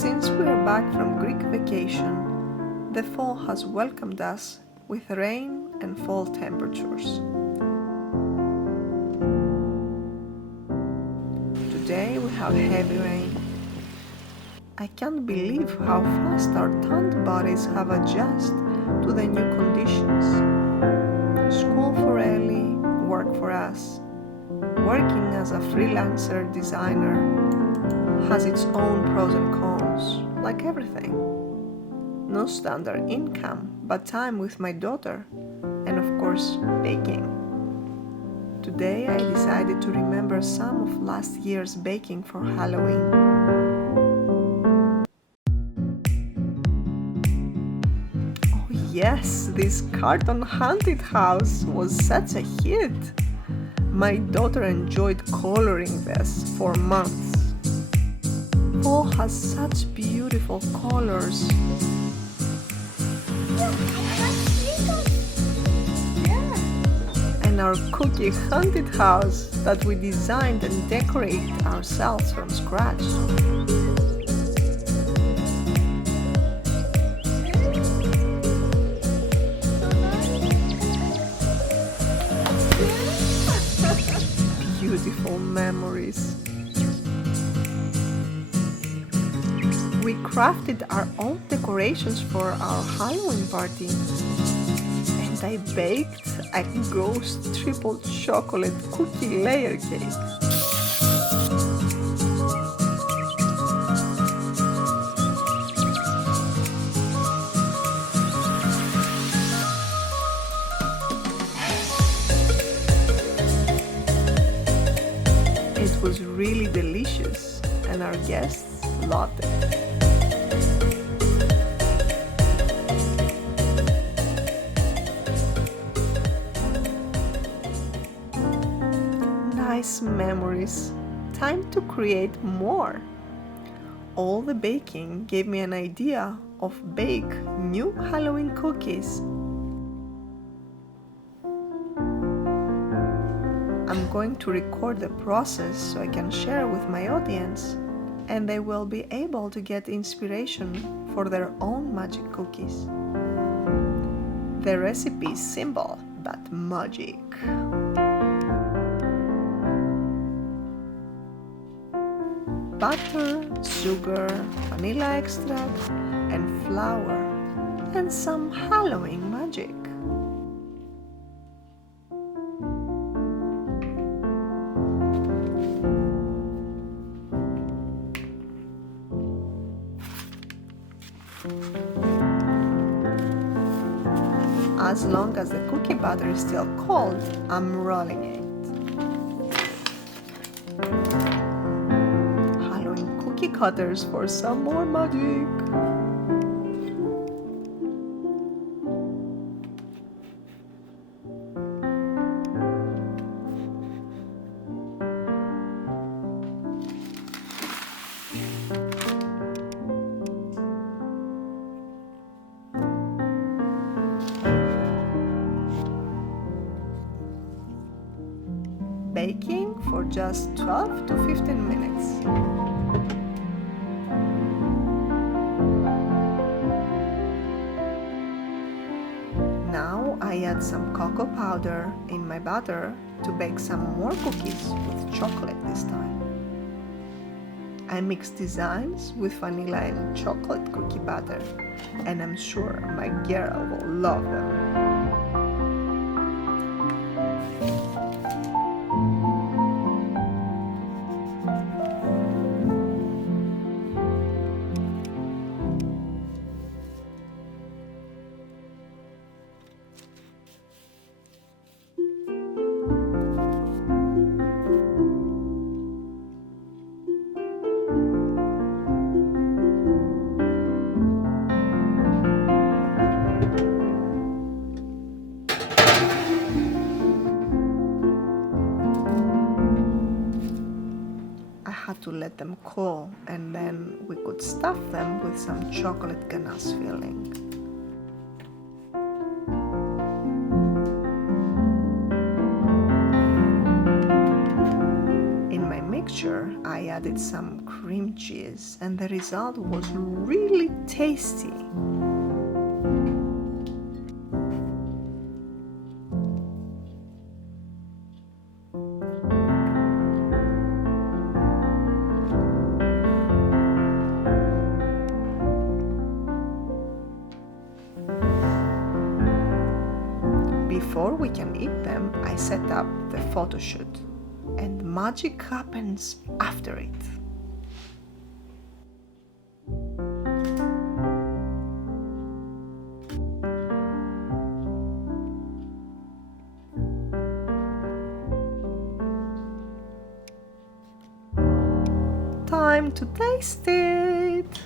Since we are back from Greek vacation, the fall has welcomed us with rain and fall temperatures. Today we have heavy rain. I can't believe how fast our tanned bodies have adjusted to the new conditions. School for Ellie, work for us. Working as a freelancer designer has its own pros and cons, like everything. No standard income, but time with my daughter, and of course, baking. Today I decided to remember some of last year's baking for Halloween. Oh yes, this carton haunted house was such a hit. My daughter enjoyed coloring this for months. Fall has such beautiful colors. And our cookie haunted house that we designed and decorated ourselves from scratch. Beautiful memories. We crafted our own decorations for our Halloween party, and I baked a ghost triple chocolate cookie layer cake. It was really delicious, and our guests loved it. Nice memories. Time to create more. All the baking gave me an idea of bake new Halloween cookies. I'm going to record the process so I can share with my audience, and they will be able to get inspiration for their own magic cookies. The recipe is simple but magic. Butter, sugar, vanilla extract, and flour, and some Halloween magic. As long as the cookie batter is still cold, I'm rolling it. Halloween cookie cutters for some more magic. Baking for just 12 to 15 minutes. Now I add some cocoa powder in my batter to bake some more cookies with chocolate this time. I mix designs with vanilla and chocolate cookie batter, and I'm sure my girl will love them. To let them cool, and then we could stuff them with some chocolate ganache filling. In my mixture, I added some cream cream cheese, and the result was really tasty. Before we can eat them, I set up the photo shoot, and magic happens after it. Time to taste it.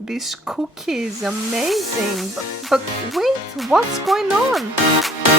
This cookie is amazing. But wait, what's going on?